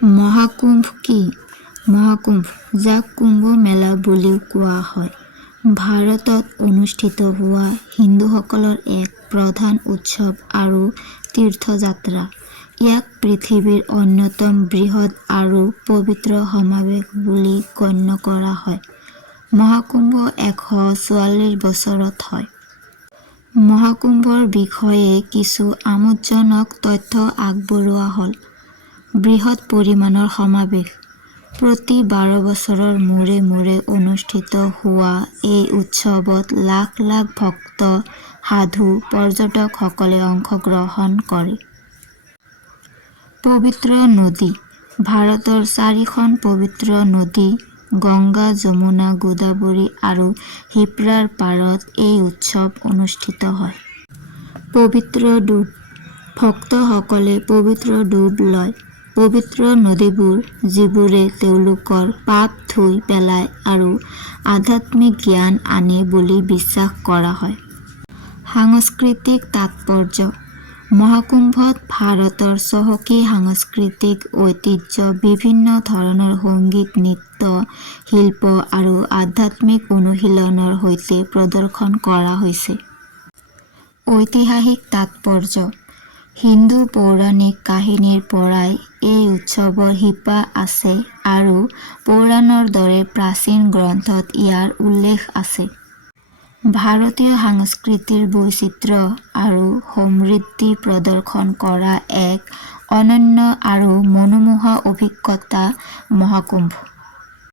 মহাকুম্ভ কি? মহাকুম্ভ, যাক কুম্ভ মেলা বুলিও কোৱা হয়, ভাৰতত অনুষ্ঠিত হোৱা হিন্দুসকলৰ এক প্ৰধান উৎসৱ আৰু তীৰ্থযাত্ৰা। ইয়াক পৃথিৱীৰ অন্যতম বৃহৎ আৰু পবিত্ৰ সমাৱেশ বুলি গণ্য কৰা হয়। মহাকুম্ভ 144 বছৰত হয়। মহাকুম্ভৰ বিষয়ে কিছু আমোদজনক তথ্য আগবঢ়োৱা হ'ল। বৃহৎ পৰিমাণৰ সমাৱেশ। প্ৰতি 12 বছৰৰ মূৰে মূৰে অনুষ্ঠিত হোৱা এই উৎসৱত লাখ লাখ ভক্ত, সাধু, পৰ্যটকসকলে অংশগ্ৰহণ কৰে। পবিত্ৰ নদী। ভাৰতৰ 4খন পবিত্ৰ নদী গংগা, যমুনা, গোদাবৰী আৰু শিপ্ৰাৰ পাৰত এই উৎসৱ অনুষ্ঠিত হয়। পবিত্ৰ ডুব। ভক্তসকলে পবিত্ৰ ডুব লয়। পবিত্ৰ নদীবোৰ, যিবোৰে তেওঁলোকৰ পাপ ধুই পেলায় আৰু আধ্যাত্মিক জ্ঞান আনে বুলি বিশ্বাস কৰা হয়। সাংস্কৃতিক তাৎপৰ্য। মহাকুম্ভত ভাৰতৰ চহকী সাংস্কৃতিক ঐতিহ্য, বিভিন্ন ধৰণৰ সংগীত, নৃত্য, শিল্প আৰু আধ্যাত্মিক অনুশীলনৰ সৈতে প্ৰদৰ্শন কৰা হৈছে। ঐতিহাসিক তাৎপৰ্য। হিন্দু পৌৰাণিক কাহিনীৰ পৰাই এই উৎসৱৰ শিপা আছে আৰু পুৰাণৰ দৰে প্ৰাচীন গ্ৰন্থত ইয়াৰ উল্লেখ আছে। ভাৰতীয় সংস্কৃতিৰ বৈচিত্ৰ্য আৰু সমৃদ্ধি প্ৰদৰ্শন কৰা এক অনন্য আৰু মনোমোহা অভিজ্ঞতা মহাকুম্ভ।